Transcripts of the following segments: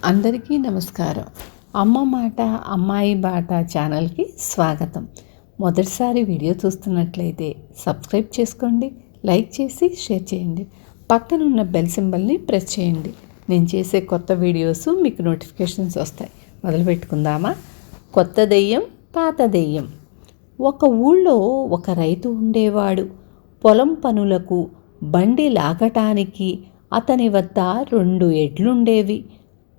అందరికీ నమస్కారం. అమ్మ మాట అమ్మాయి బాట ఛానల్కి స్వాగతం. మొదటిసారి వీడియో చూస్తున్నట్లయితే సబ్స్క్రైబ్ చేసుకోండి, లైక్ చేసి షేర్ చేయండి, పక్కనున్న బెల్ సింబల్ని ప్రెస్ చేయండి. నేను చేసే కొత్త వీడియోస్ మీకు నోటిఫికేషన్స్ వస్తాయి. మొదలు పెట్టుకుందామా? కొత్త దెయ్యం, పాత దెయ్యం. ఒక ఊళ్ళో ఒక రైతు ఉండేవాడు. పొలం పనులకు బండి లాగటానికి అతని వద్ద 2 ఎడ్లుండేవి.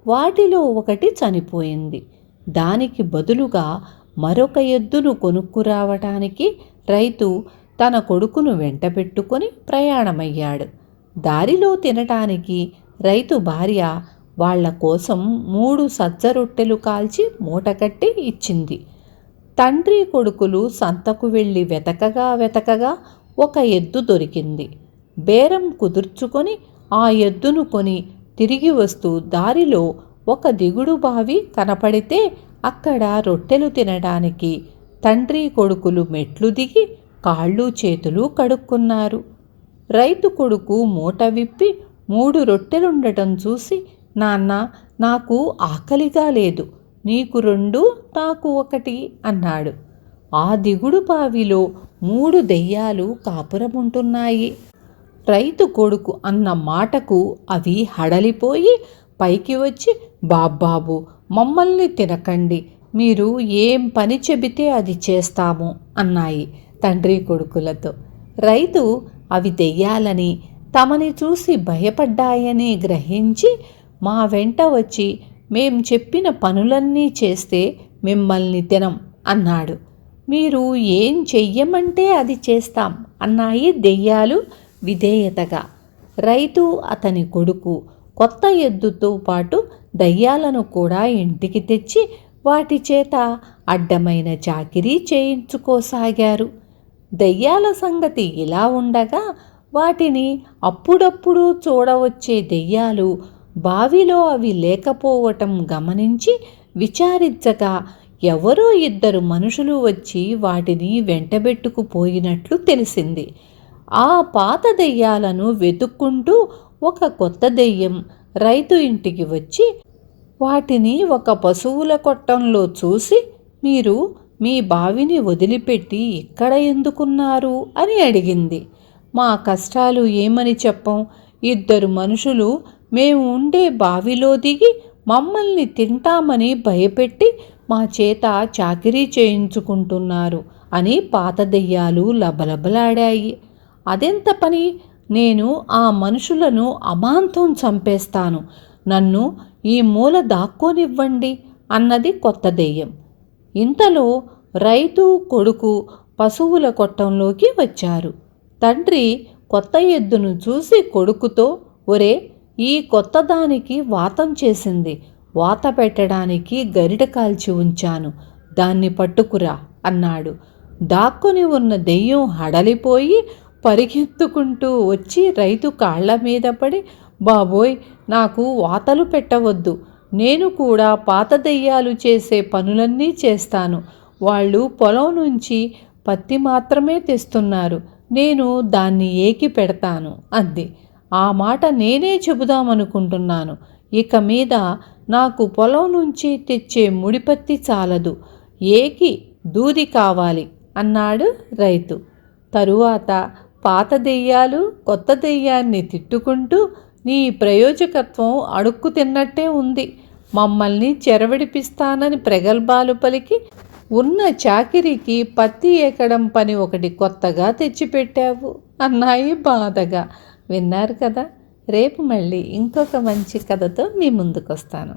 వాటిలో ఒకటి చనిపోయింది. దానికి బదులుగా మరొక ఎద్దును కొనుక్కురావటానికి రైతు తన కొడుకును వెంటబెట్టుకొని ప్రయాణమయ్యాడు. దారిలో తినటానికి రైతు భార్య వాళ్ల కోసం 3 సజ్జ రొట్టెలు కాల్చి మూటకట్టి ఇచ్చింది. తండ్రి కొడుకులు సంతకు వెళ్ళి వెతకగా ఒక ఎద్దు దొరికింది. బేరం కుదుర్చుకొని ఆ ఎద్దును కొని తిరిగి వస్తూ దారిలో ఒక దిగుడు బావి కనపడితే అక్కడ రొట్టెలు తినడానికి తండ్రి కొడుకులు మెట్లు దిగి కాళ్ళు చేతులు కడుక్కున్నారు. రైతు కొడుకు మూట విప్పి 3 రొట్టెలుండటం చూసి, నాన్న, నాకు ఆకలిగా లేదు, నీకు 2 నాకు 1 అన్నాడు. ఆ దిగుడు బావిలో 3 దెయ్యాలు కాపురముంటున్నాయి. రైతు కొడుకు అన్న మాటకు అవి హడలిపోయి పైకి వచ్చి, బాబ్బాబు, మమ్మల్ని తినకండి, మీరు ఏం పని చెబితే అది చేస్తాము అన్నాయి తండ్రి కొడుకులతో. రైతు అవి దెయ్యాలని, తమని చూసి భయపడ్డాయని గ్రహించి, మా వెంట వచ్చి మేం చెప్పిన పనులన్నీ చేస్తే మిమ్మల్ని తినం అన్నాడు. మీరు ఏం చెయ్యమంటే అది చేస్తాం అన్నాయి దెయ్యాలు విధేయతగా. రైతు అతని కొడుకు కొత్త ఎద్దుతో పాటు దయ్యాలను కూడా ఇంటికి తెచ్చి వాటి చేత అడ్డమైన చాకిరీ చేయించుకోసాగారు. దయ్యాల సంగతి ఇలా ఉండగా వాటిని అప్పుడప్పుడు చూడవచ్చే దెయ్యాలు బావిలో అవి లేకపోవటం గమనించి విచారించగా ఎవరో 2 మనుషులు వచ్చి వాటిని వెంటబెట్టుకుపోయినట్లు తెలిసింది. ఆ పాత దెయ్యాలను వెతుక్కుంటూ ఒక కొత్త దెయ్యం రైతు ఇంటికి వచ్చి వాటిని ఒక పశువుల కొట్టంలో చూసి, మీరు మీ బావిని వదిలిపెట్టి ఇక్కడ ఎందుకున్నారు అని అడిగింది. మా కష్టాలు ఏమని చెప్పం, 2 మనుషులు మేము ఉండే బావిలో దిగి మమ్మల్ని తింటామని భయపెట్టి మా చేత చాకిరీ చేయించుకుంటున్నారు అని పాత దెయ్యాలు లబలబలాడాయి. అదెంత పని, నేను ఆ మనుషులను అమాంతం చంపేస్తాను, నన్ను ఈ మూల దాక్కోనివ్వండి అన్నది కొత్త దెయ్యం. ఇంతలో రైతు కొడుకు పశువుల కొట్టంలోకి వచ్చారు. తండ్రి కొత్త ఎద్దును చూసి కొడుకుతో, ఒరే, ఈ కొత్త దానికి వాతం చేసింది, వాత పెట్టడానికి గరిట కాల్చి ఉంచాను, దాన్ని పట్టుకురా అన్నాడు. దాక్కుని ఉన్న దెయ్యం హడలిపోయి పరిగెత్తుకుంటూ వచ్చి రైతు కాళ్ల మీద పడి, బాబోయ్, నాకు వాతలు పెట్టవద్దు, నేను కూడా పాత దెయ్యాలు చేసే పనులన్నీ చేస్తాను, వాళ్ళు పొలం నుంచి పత్తి మాత్రమే తెస్తున్నారు, నేను దాన్ని ఏకి పెడతాను అంది. ఆ మాట నేనే చెబుదామనుకుంటున్నాను, ఇక మీద నాకు పొలం నుంచి తెచ్చే ముడిపత్తి చాలదు, ఏకి దూది కావాలి అన్నాడు రైతు. తరువాత పాత దెయ్యాలు కొత్త దెయ్యాన్ని తిట్టుకుంటూ, నీ ప్రయోజకత్వం అడుక్కు తిన్నట్టే ఉంది, మమ్మల్ని చెరవిడిపిస్తానని ప్రగల్భాలు పలికి ఉన్న చాకిరికి పత్తి ఏకడం పని ఒకటి కొత్తగా తెచ్చిపెట్టావు అన్నాయి బాధగా. విన్నారు కదా? రేపు మళ్ళీ ఇంకొక మంచి కథతో మీ ముందుకొస్తాను.